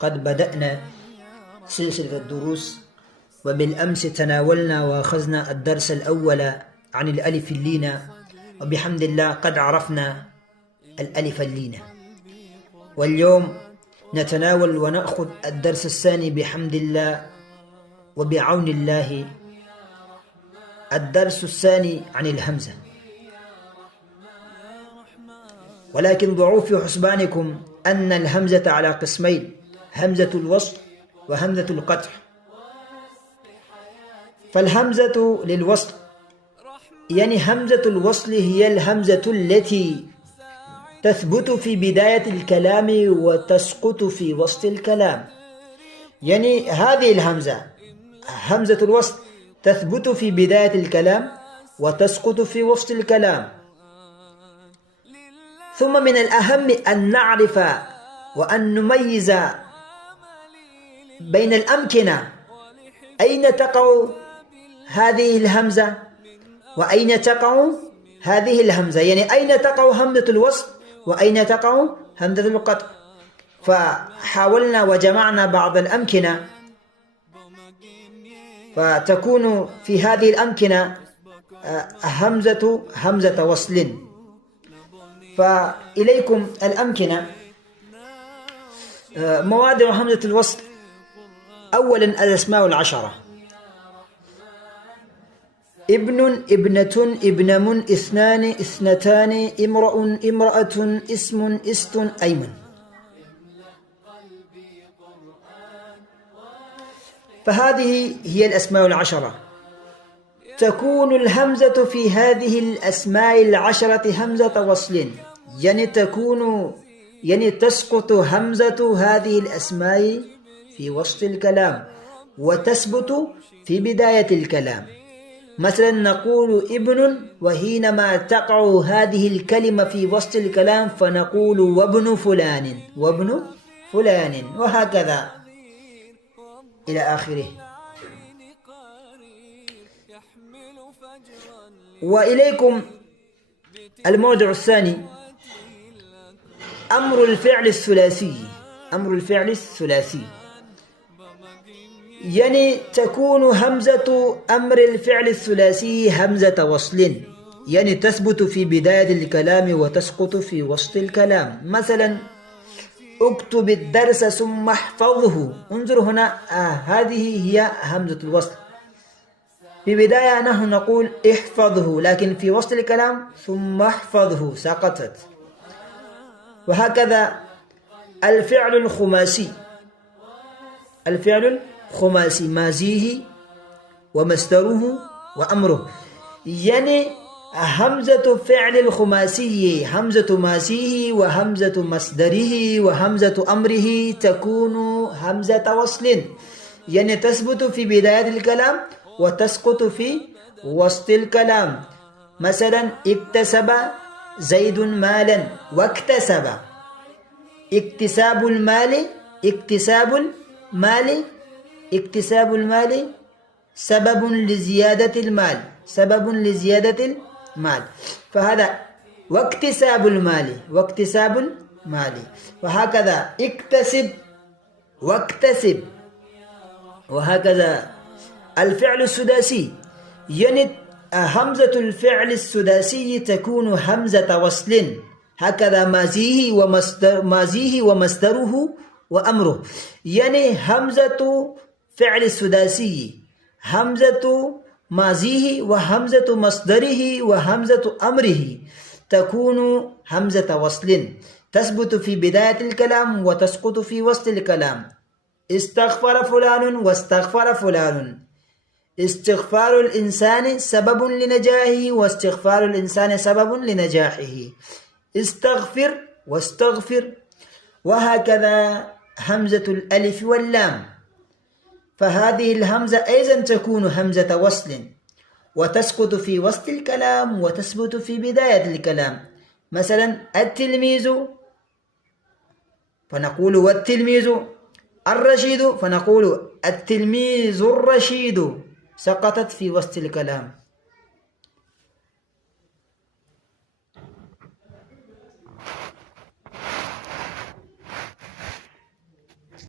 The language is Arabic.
قد بدأنا سلسلة الدروس، وبالأمس تناولنا وأخذنا الدرس الأول عن الألف اللينة، وبحمد الله قد عرفنا الألف اللينة. واليوم نتناول ونأخذ الدرس الثاني بحمد الله وبعون الله. الدرس الثاني عن الهمزة، ولكن ضعوا في حسبانكم أن الهمزة على قسمين: همزة الوصل وهمزة القطع. فالهمزة للوصل، يعني همزة الوصل هي الهمزة التي تثبت في بداية الكلام وتسقط في وسط الكلام. يعني هذه الهمزة همزة الوصل تثبت في بداية الكلام وتسقط في وسط الكلام. ثم من الأهم أن نعرف وأن نميز بين الأمكنة، أين تقع هذه الهمزة وأين تقع هذه الهمزة، يعني أين تقع همزة الوصل وأين تقع همزة القطع. فحاولنا وجمعنا بعض الأمكنة، فتكون في هذه الأمكنة همزة وصل. فإليكم الأمكنة. مواضع همزة الوصل: أولا الأسماء العشرة: ابن، ابنة، ابنم، اثنان، اثنتان، امرأ، امرأة، اسم، است، أيمن. فهذه هي الأسماء العشرة. تكون الهمزة في هذه الأسماء العشرة همزة وصل، يعني تسقط همزة هذه الأسماء في وسط الكلام وتثبت في بداية الكلام. مثلا نقول ابن، وحينما تقع هذه الكلمة في وسط الكلام فنقول وابن فلان، وابن فلان، وهكذا إلى آخره. وإليكم الموضع الثاني: أمر الفعل الثلاثي. أمر الفعل الثلاثي يعني تكون همزة أمر الفعل الثلاثي همزة وصل، يعني تثبت في بداية الكلام وتسقط في وسط الكلام. مثلا اكتب الدرس ثم احفظه. انظر هنا، هذه هي همزة الوصل. في بداية نحن نقول احفظه، لكن في وسط الكلام ثم احفظه سقطت. وهكذا الفعل الخماسي. الفعل الخماسي ماضيه ومصدره وأمره، يعني همزة فعل الخماسي همزة ماضيه وهمزة مصدره وهمزة أمره تكون همزة وصل، يعني تثبت في بداية الكلام وتسقط في وسط الكلام. مثلا اكتسب زيد مالا واكتسب. اكتساب المال، اكتساب المال سبب لزيادة المال، سبب لزيادة المال. فهذا واكتساب المال، واكتساب المال. وهكذا اكتسب واكتسب. وهكذا الفعل السداسي، يعني همزة الفعل السداسي تكون همزة وصل، هكذا ماضيه ومصدره وأمره. يعني همزة فعل السداسي همزة ماضيه وهمزة مصدره وهمزة أمره تكون همزة وصل، تثبت في بداية الكلام وتسقط في وسط الكلام. استغفر فلان واستغفر فلان. استغفار الإنسان سبب لنجاحه واستغفار الإنسان سبب لنجاحه. استغفر واستغفر. وهكذا همزة الألف واللام، فهذه الهمزة أيضا تكون همزة وصل وتسقط في وسط الكلام وتثبت في بداية الكلام. مثلا التلميذ فنقول والتلميذ. الرشيد فنقول التلميذ الرشيد، سقطت في وسط الكلام.